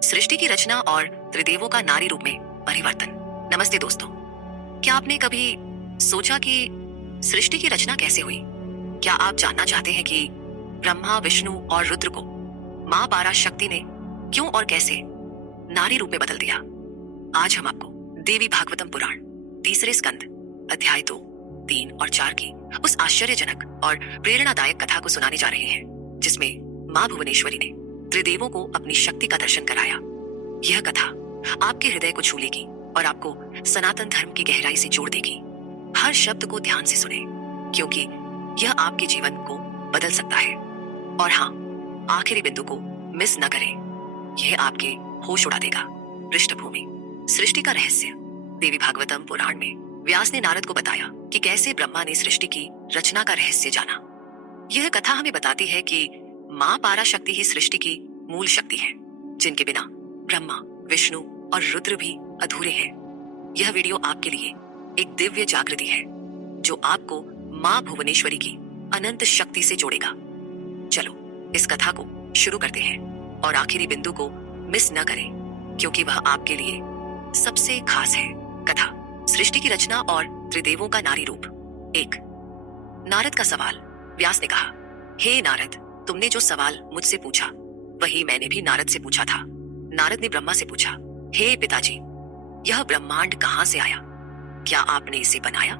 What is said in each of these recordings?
सृष्टि की रचना और त्रिदेवों का नारी रूप में परिवर्तन। नमस्ते दोस्तों, क्या आपने कभी सोचा कि सृष्टि की रचना कैसे हुई? क्या आप जानना चाहते हैं कि ब्रह्मा, विष्णु और रुद्र को मां पारा शक्ति ने क्यों और कैसे नारी रूप में बदल दिया? आज हम आपको देवी भागवतम पुराण तीसरे स्कंद अध्याय 2, 3 और 4 की उस आश्चर्यजनक और प्रेरणादायक कथा को सुनाने जा रहे हैं, जिसमें मां भुवनेश्वरी ने त्रिदेवों को अपनी शक्ति का दर्शन कराया। यह कथा आपके हृदय को छू लेगी और आपको सनातन धर्म की गहराई से जोड़ देगी। हर शब्द को ध्यान से सुने, क्योंकि यह आपके जीवन को बदल सकता है। और हाँ, आखिरी बिंदु को मिस न करें, यह आपके होश उड़ा देगा। पृष्ठभूमि: सृष्टि का रहस्य। देवी भागवतम पुराण में व्यास ने नारद को बताया कि कैसे ब्रह्मा ने सृष्टि की रचना का रहस्य जाना। यह कथा हमें बताती है कि मां पारा शक्ति ही सृष्टि की मूल शक्ति है, जिनके बिना ब्रह्मा, विष्णु और रुद्र भी अधूरे हैं। यह वीडियो आपके लिए एक दिव्य जागृति है, जो आपको मां भुवनेश्वरी की अनंत शक्ति से जोड़ेगा। चलो इस कथा को शुरू करते हैं और आखिरी बिंदु को मिस न करें, क्योंकि वह आपके लिए सबसे खास है। कथा: सृष्टि की रचना और त्रिदेवों का नारी रूप। 1। नारद का सवाल। व्यास ने कहा, हे नारद, तुमने जो सवाल मुझसे पूछा वही मैंने भी नारद से पूछा था। नारद ने ब्रह्मा से पूछा, हे पिताजी, यह ब्रह्मांड कहां से आया? क्या आपने इसे बनाया,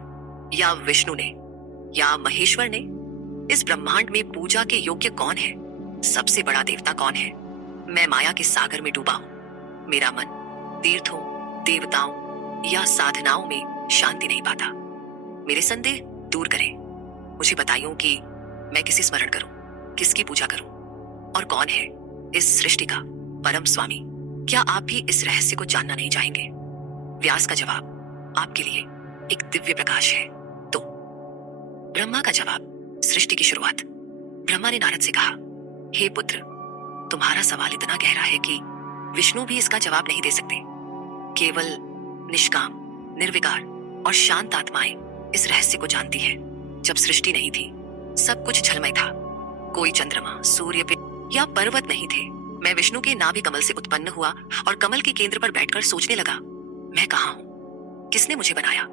या विष्णु ने, या महेश्वर ने? इस ब्रह्मांड में पूजा के योग्य कौन है? सबसे बड़ा देवता कौन है? मैं माया के सागर में डूबा हूं। मेरा मन तीर्थों, देवताओं या साधनाओं में शांति नहीं पाता। मेरे संदेह दूर करें। मुझे बताइए कि मैं किसे स्मरण करूं, किसकी पूजा करूं, और कौन है इस सृष्टि का परम स्वामी? क्या आप भी इस रहस्य को जानना नहीं चाहेंगे? व्यास का जवाब आपके लिए एक दिव्य प्रकाश है। तो ब्रह्मा का जवाब। सृष्टि की शुरुआत। ब्रह्मा ने नारद से कहा, हे पुत्र, तुम्हारा सवाल इतना गहरा है कि विष्णु भी इसका जवाब नहीं दे सकते। केवल निष्काम, निर्विकार और शांत आत्माएं इस रहस्य को जानती है। जब सृष्टि नहीं थी, सब कुछ झलमय था। कोई चंद्रमा, सूर्य या पर्वत नहीं थे। मैं विष्णु के नाभि कमल से उत्पन्न हुआ और कमल के केंद्र पर बैठकर सोचने लगा, मैं कहाँ हूँ? किसने मुझे बनाया?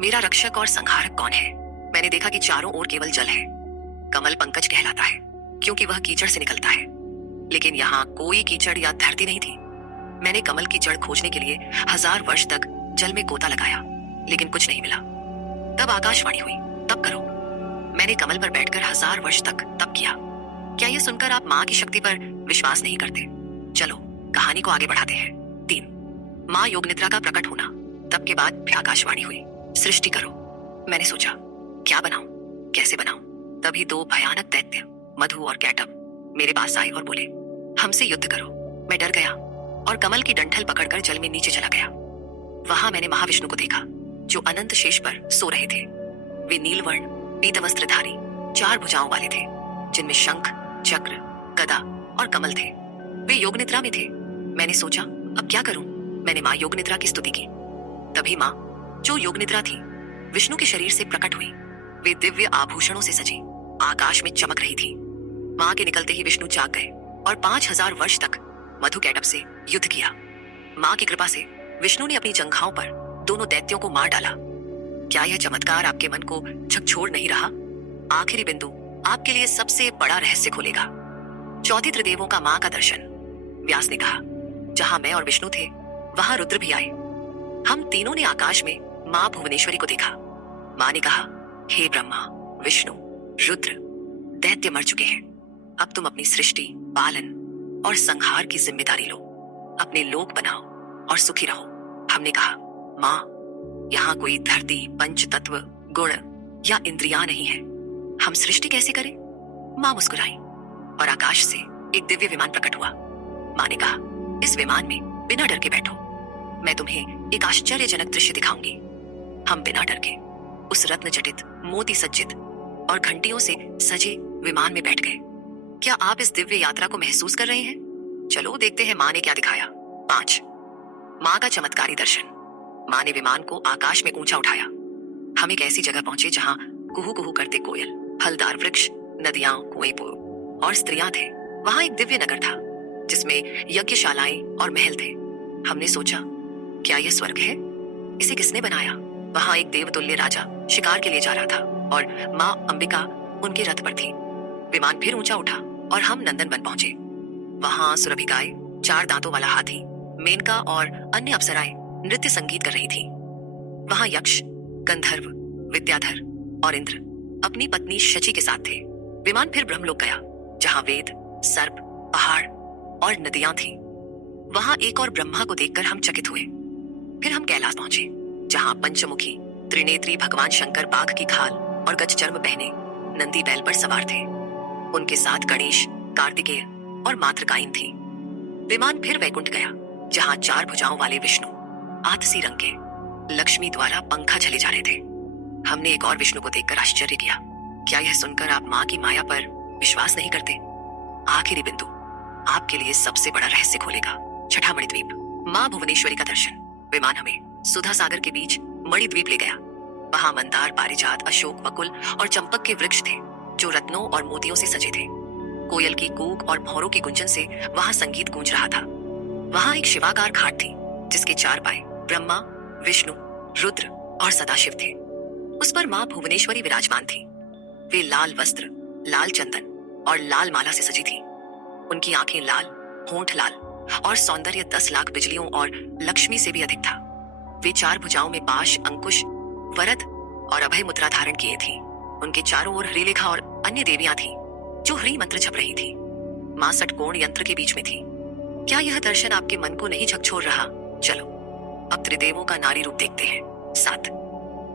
मेरा रक्षक और संहारक कौन है? मैंने देखा कि चारों ओर केवल जल है। कमल पंकज कहलाता है, क्योंकि वह कीचड़ से निकलता है। लेकिन यहाँ कोई कीचड़ या धरती नहीं थी। मैंने कमल की जड़ खोजने के लिए 1000 वर्ष तक जल में गोता लगाया, लेकिन कुछ नहीं मिला। तब आकाशवाणी हुई, तब करो। मैंने कमल पर बैठकर 1000 वर्ष तक तप किया। क्या यह सुनकर आप मां की शक्ति पर विश्वास नहीं करते? चलो कहानी को आगे बढ़ाते हैं। 3। मां योग निद्रा का प्रकट होना। तब के बाद फिर आकाशवाणी हुई, सृष्टि करो। मैंने सोचा, क्या बनाऊं, कैसे बनाऊं? तभी 2 भयानक दैत्य, मधु और कैटब, मेरे पास आए और बोले, हमसे युद्ध करो। मैं डर गया और कमल की डंठल पकड़कर जल में नीचे चला गया। वहां मैंने महाविष्णु को देखा, जो अनंत शेष पर सो रहे थे। वे नीलवर्ण, पीत वस्त्रधारी, 4 भुजाओं वाले थे, जिनमें शंख, चक्र, गदा और कमल थे। वे योग निद्रा में थे। मैंने सोचा, अब क्या करूं? मैंने मां योग निद्रा की स्तुति की। तभी मां, जो योग निद्रा थी, विष्णु के शरीर से प्रकट हुई। वे दिव्य आभूषणों से सजी आकाश में चमक रही थी। मां के निकलते ही विष्णु जाग गए और 5000 वर्ष तक मधु कैटब से युद्ध किया। मां की कृपा से विष्णु ने अपनी जंघाओं पर दोनों दैत्यों को मार डाला। क्या यह चमत्कार आपके मन को झकझोर नहीं रहा? आखिरी बिंदु आपके लिए सबसे बड़ा रहस्य खोलेगा। 4 त्रिदेवों का मां का दर्शन। व्यास ने कहा, जहां मैं और विष्णु थे, वहां रुद्र भी आए। हम तीनों ने आकाश में मां भुवनेश्वरी को देखा। मां ने कहा, हे ब्रह्मा, विष्णु, रुद्र, दैत्य मर चुके हैं। अब तुम अपनी सृष्टि, पालन और संहार की जिम्मेदारी लो। अपने लोक बनाओ और सुखी रहो। हमने कहा, मां, यहाँ कोई धरती, पंच तत्व, गुण या इंद्रियां नहीं है। हम सृष्टि कैसे करें? मां मुस्कुराई और आकाश से एक दिव्य विमान प्रकट हुआ। मां ने कहा, इस विमान में बिना डर के बैठो। मैं तुम्हें एक आश्चर्यजनक दृश्य दिखाऊंगी। हम बिना डर के उस रत्न जटित, मोती सज्जित और घंटियों से सजे विमान में बैठ गए। क्या आप इस दिव्य यात्रा को महसूस कर रहे हैं? चलो देखते हैं मां ने क्या दिखाया। 5। मां का चमत्कारी दर्शन। मां ने विमान को आकाश में ऊंचा उठाया। हम एक ऐसी जगह पहुंचे जहां कुहू कुहू करते कोयल, फलदार वृक्ष, नदियां, कुएं और स्त्रियां थे। वहां एक दिव्य नगर था। जिसमें यज्ञशालाएं और महल थे। हमने सोचा, क्या यह स्वर्ग है? इसे किसने बनाया? वहां एक देवतुल्य राजा शिकार के लिए जा रहा था और माँ अंबिका उनके रथ पर थी। विमान फिर ऊंचा उठा और हम नंदनवन पहुंचे। वहां सुरभि गाय, 4 दांतों वाला हाथी, मेनका और अन्य अप्सराएं नृत्य संगीत कर रही थी। वहां यक्ष, गंधर्व, विद्याधर और इंद्र अपनी पत्नी शची के साथ थे। विमान फिर ब्रह्मलोक गया, जहां वेद, सर्प, पहाड़ और नदियां थी। वहां एक और ब्रह्मा को देखकर हम चकित हुए। फिर हम कैलाश पहुंचे, जहां पंचमुखी त्रिनेत्री भगवान शंकर बाघ की खाल और गज चर्म पहने नंदी बैल पर सवार थे। उनके साथ गणेश, कार्तिकेय और मातृकाइन थी। विमान फिर वैकुंठ गया, जहां 4 भुजाओं वाले विष्णु आतसी रंग के लक्ष्मी द्वारा पंखा झले जा रहे थे। हमने एक और विष्णु को देखकर आश्चर्य किया। क्या यह सुनकर आप माँ की माया पर विश्वास नहीं करते? आखिरी बिंदु आपके लिए सबसे बड़ा रहस्य खोलेगा। छठा मणिद्वीप, माँ भुवनेश्वरी का दर्शन। विमान हमें सुधा सागर के बीच मणिद्वीप ले गया। वहां मंदार, पारिजात, अशोक, बकुल और चंपक के वृक्ष थे, जो रत्नों और मोतियों से सजे थे। कोयल की कूक और भौरों की गुंजन से वहां संगीत गूंज रहा था। वहां एक शिवाकार घाट थी, जिसके 4 पाए ब्रह्मा, विष्णु, रुद्र और सदाशिव थे। उस पर माँ भुवनेश्वरी विराजमान थी। वे लाल वस्त्र, लाल चंदन और लाल माला से सजी थी। उनकी आंखें लाल, होंठ लाल और सौंदर्य 10 लाख बिजलियों और लक्ष्मी से भी अधिक था। वे 4 भुजाओं में पाश, अंकुश, वरद और अभय मुद्रा धारण किए थी। उनके चारों ओर हरिलेखा और अन्य देवियां थी, जो हरि मंत्र जप रही थी। मां षटकोण यंत्र के बीच में थी। क्या यह दर्शन आपके मन को नहीं झकझोर रहा? चलो अब त्रिदेवों का नारी रूप देखते हैं। 7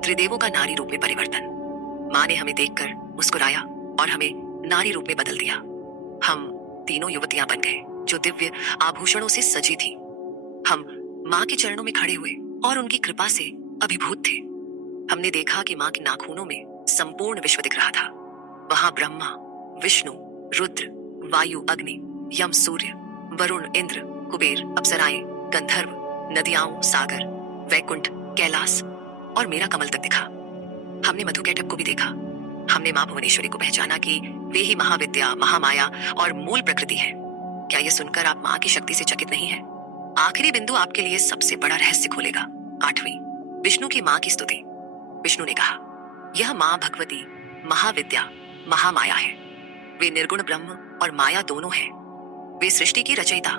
त्रिदेवों का नारी रूप में परिवर्तन। माँ ने हमें देखकर मुस्कुराया और हमें नारी रूप में बदल दिया। हम तीनों युवतियां बन गए, जो दिव्य आभूषणों से सजी थी। हम माँ के चरणों में खड़े हुए और उनकी कृपा से अभिभूत थे। हमने देखा कि माँ के नाखूनों में संपूर्ण विश्व दिख रहा था। वहां ब्रह्मा, विष्णु, रुद्र, वायु, अग्नि, यम, सूर्य, वरुण, इंद्र, कुबेर, अप्सराएं, गंधर्व, नदियां, सागर, वैकुंठ, कैलाश और मेरा कमल तक दिखा। हमने मधुकैटभ को भी देखा। हमने माँ भुवनेश्वरी को पहचाना कि वे ही महाविद्या, महामाया और मूल प्रकृति है। क्या यह सुनकर आप माँ की शक्ति से चकित नहीं है? आखिरी बिंदु आपके लिए सबसे बड़ा रहस्य खोलेगा। 8वीं, विष्णु की माँ की स्तुति। विष्णु ने कहा, यह माँ भगवती महाविद्या, महामाया है। वे निर्गुण ब्रह्म और माया दोनों हैं। वे सृष्टि की रचयिता,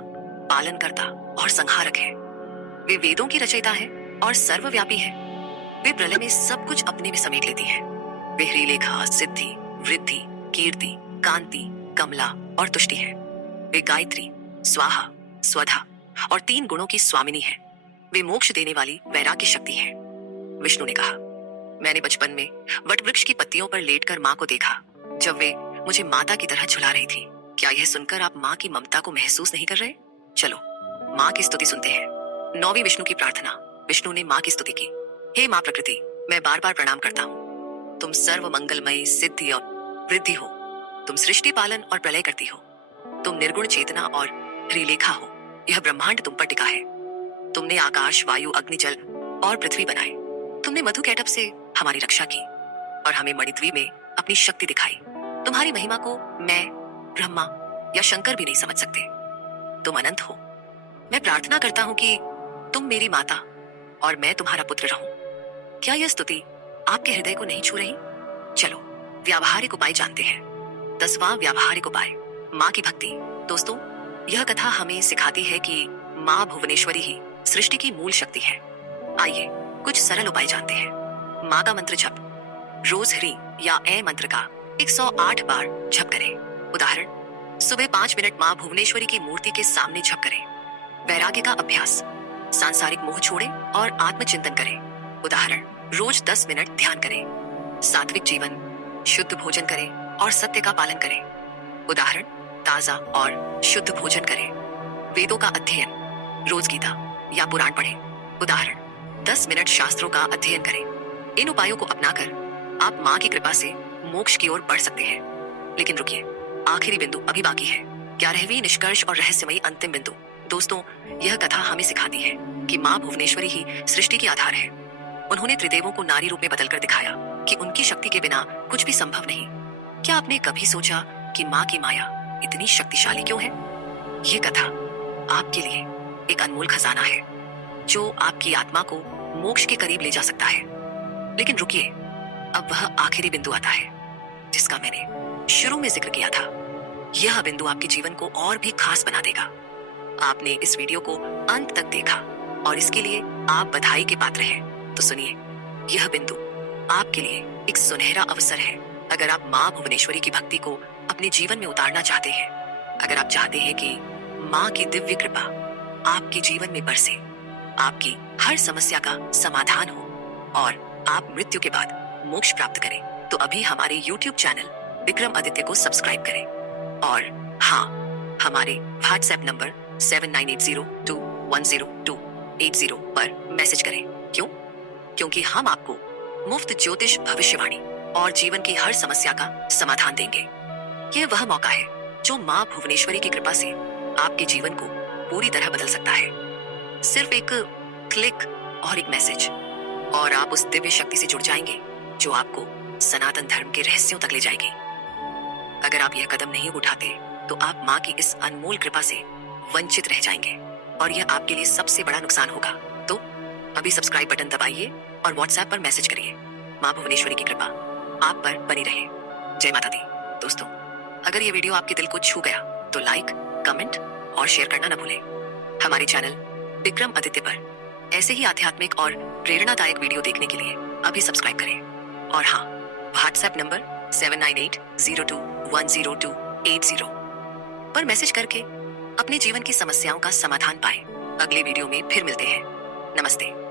पालनकर्ता और संहारक है। वे वेदों की रचयिता है और सर्वव्यापी है। वे प्रलय में सब कुछ अपने में समेट लेती है। वे हरिलेखा, सिद्धि, वृद्धि, कीर्ति, कांति, कमला और तुष्टि है। वे गायत्री, स्वाहा, स्वधा और 3 गुणों की स्वामिनी है। वे मोक्ष देने वाली वैराग्य शक्ति है। विष्णु ने कहा, मैंने बचपन में वटवृक्ष की पत्तियों पर लेटकर माँ को देखा, जब वे मुझे माता की तरह झुला रही थी। क्या यह सुनकर आप माँ की ममता को महसूस नहीं कर रहे? चलो माँ की स्तुति सुनते हैं। 9वीं, विष्णु की प्रार्थना। विष्णु ने माँ की स्तुति की। हे माँ प्रकृति, मैं बार बार प्रणाम करता हूँ। तुम सर्व मंगलमयी, सिद्धि और वृद्धि हो। तुम सृष्टि, पालन और प्रलय करती हो। तुम निर्गुण चेतना और हरिलेखा हो। यह ब्रह्मांड तुम पर टिका है। तुमने आकाश, वायु, अग्नि, जल और पृथ्वी बनाए। तुमने मधुकैटभ से हमारी रक्षा की और हमें मणिद्वीप में अपनी शक्ति दिखाई। तुम्हारी महिमा को मैं, ब्रह्मा या शंकर भी नहीं समझ सकते। तुम अनंत हो। मैं प्रार्थना करता हूँ कि तुम मेरी माता और मैं तुम्हारा पुत्र रहूं। क्या यह स्तुति आपके हृदय को नहीं छू रही? चलो व्यावहारिक उपाय जानते हैं। 10वां व्यावहारिक उपाय, माँ की भक्ति। दोस्तों, यह कथा हमें सिखाती है कि माँ भुवनेश्वरी ही सृष्टि की मूल शक्ति है। आइए कुछ सरल उपाय जानते हैं। माँ का मंत्र जप। रोज ह्री या ए मंत्र का 108 बार जप करें। उदाहरण, सुबह 5 मिनट माँ भुवनेश्वरी की मूर्ति के सामने जप करें। वैराग्य का अभ्यास। सांसारिक मोह छोड़ें और आत्मचिंतन करें। उदाहरण, रोज 10 मिनट ध्यान करें। सात्विक जीवन, शुद्ध भोजन करें और सत्य का पालन करें। उदाहरण, ताजा और शुद्ध भोजन करें। वेदों का अध्ययन, रोज गीता या पुराण पढ़ें। उदाहरण, 10 मिनट शास्त्रों का अध्ययन करें। इन उपायों को अपनाकर आप माँ की कृपा से मोक्ष की ओर बढ़ सकते हैं। लेकिन रुकिए, आखिरी बिंदु अभी बाकी है। 11वीं निष्कर्ष और रहस्यमयी अंतिम बिंदु। दोस्तों, यह कथा हमें सिखाती है कि माँ भुवनेश्वरी ही सृष्टि की आधार है। उन्होंने त्रिदेवों को नारी रूप में बदलकर दिखाया कि उनकी शक्ति के बिना कुछ भी संभव नहीं। क्या आपने कभी सोचा कि माँ की माया इतनी शक्तिशाली क्यों है? ये कथा आपके लिए एक अनमोल खजाना है जो आपकी आत्मा को मोक्ष के करीब ले जा सकता है। लेकिन रुकिए, अब वह आखिरी बिंदु आता है जिसका मैंने शुरू में जिक्र किया था। यह बिंदु आपके जीवन को और भी खास बना देगा। आपने इस वीडियो को अंत तक देखा और इसके लिए आप बधाई के पात्र हैं। तो सुनिए, यह बिंदु आपके लिए एक सुनहरा अवसर है। अगर आप माँ भुवनेश्वरी की भक्ति को अपने जीवन में उतारना चाहते हैं, अगर आप चाहते हैं कि माँ की दिव्य कृपा आपके जीवन में बरसे, आपकी हर समस्या का समाधान हो और आप मृत्यु के बाद मोक्ष प्राप्त करें, तो अभी हमारे YouTube चैनल विक्रम आदित्य को सब्सक्राइब करें। और हाँ, हमारे WhatsApp नंबर 7980210280 पर मैसेज करें। क्यों? क्योंकि हम आपको मुफ्त ज्योतिष भविष्यवाणी और जीवन की हर समस्या का समाधान देंगे। यह वह मौका है जो माँ भुवनेश्वरी की कृपा से आपके जीवन को पूरी तरह बदल सकता है। सिर्फ एक क्लिक और एक मैसेज और आप उस दिव्य शक्ति से जुड़ जाएंगे जो आपको सनातन धर्म के रहस्यों तक ले जाएगी। अगर आप यह कदम नहीं उठाते तो आप माँ की इस अनमोल कृपा से वंचित रह जाएंगे और यह आपके लिए सबसे बड़ा नुकसान होगा। तो अभी सब्सक्राइब बटन दबाइए और WhatsApp पर मैसेज करिए। माँ भुवनेश्वरी की कृपा आप पर बनी रहे। जय माता दी। दोस्तों, अगर ये वीडियो आपके दिल को छू गया तो लाइक, कमेंट और शेयर करना न भूलें। हमारे चैनल विक्रम आदित्य पर ऐसे ही आध्यात्मिक और प्रेरणादायक वीडियो देखने के लिए अभी सब्सक्राइब करें। और हाँ, WhatsApp नंबर 7980210280 पर मैसेज करके अपने जीवन की समस्याओं का समाधान पाएं। अगले वीडियो में फिर मिलते हैं। नमस्ते।